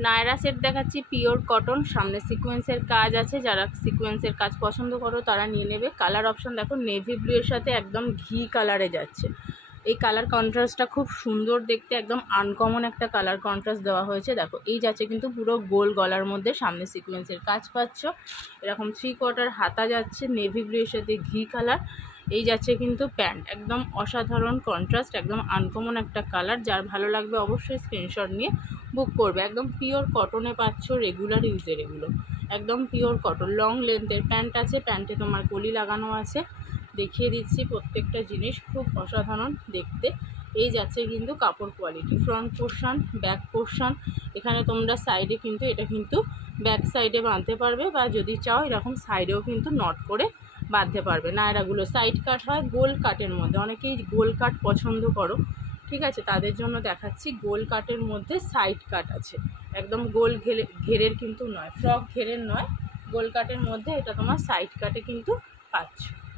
Naira set দেখাচ্ছি pure cotton, সামনে সিকোয়েন্সের কাজ আছে। যারা সিকোয়েন্সের কাজ পছন্দ করো তারা নিয়ে নেবে। কালার অপশন দেখো নেভি ব্লু এর সাথে একদম ঘি কালারে যাচ্ছে। এই কালার কন্ট্রাস্টটা খুব সুন্দর দেখতে, একদম আনকমন একটা কালার কন্ট্রাস্ট দেওয়া হয়েছে। দেখো এই যাচ্ছে কিন্তু পুরো গোল গলার মধ্যে, সামনে সিকোয়েন্সের কাজ পাচ্ছ। এরকম 3/4 হাতা যাচ্ছে নেভি ব্লু এর সাথে ঘি কালার। এই যাচ্ছে কিন্তু প্যান্ট, একদম অসাধারণ কন্ট্রাস্ট, একদম আনকমন একটা কালার। যার ভালো লাগবে অবশ্যই স্ক্রিনশট নিয়ে বুক করবে। একদম পিওর কটনে পাচ্ছ, রেগুলার ইউজের এগুলো একদম পিওর কটন। লং লেন্থের প্যান্ট আছে, প্যান্টে তোমার কলি লাগানো আছে। দেখিয়ে দিচ্ছি প্রত্যেকটা জিনিস, খুব অসাধারণ দেখতে। এই যাচ্ছে কিন্তু কাপড় quality, front portion, back portion. এখানে তোমরা সাইডে কিন্তু এটা কিন্তু ব্যাক সাইডে বাঁধতে পারবে, বা যদি চাও এরকম সাইডেও কিন্তু নট করে বাঁধতে পারবে। নায়রাগুলো সাইড কাট হয়, গোল কাটের মধ্যে। অনেকেই গোল কাট পছন্দ করো, ঠিক আছে, তাদের জন্য দেখাচ্ছি। গোল কাটের মধ্যে সাইড কাট আছে, একদম গোল ঘেরের কিন্তু নয়, ফ্রক ঘেরের নয়, গোল কাটের মধ্যে এটা তোমার সাইড কাটে কিন্তু পাচ্ছ।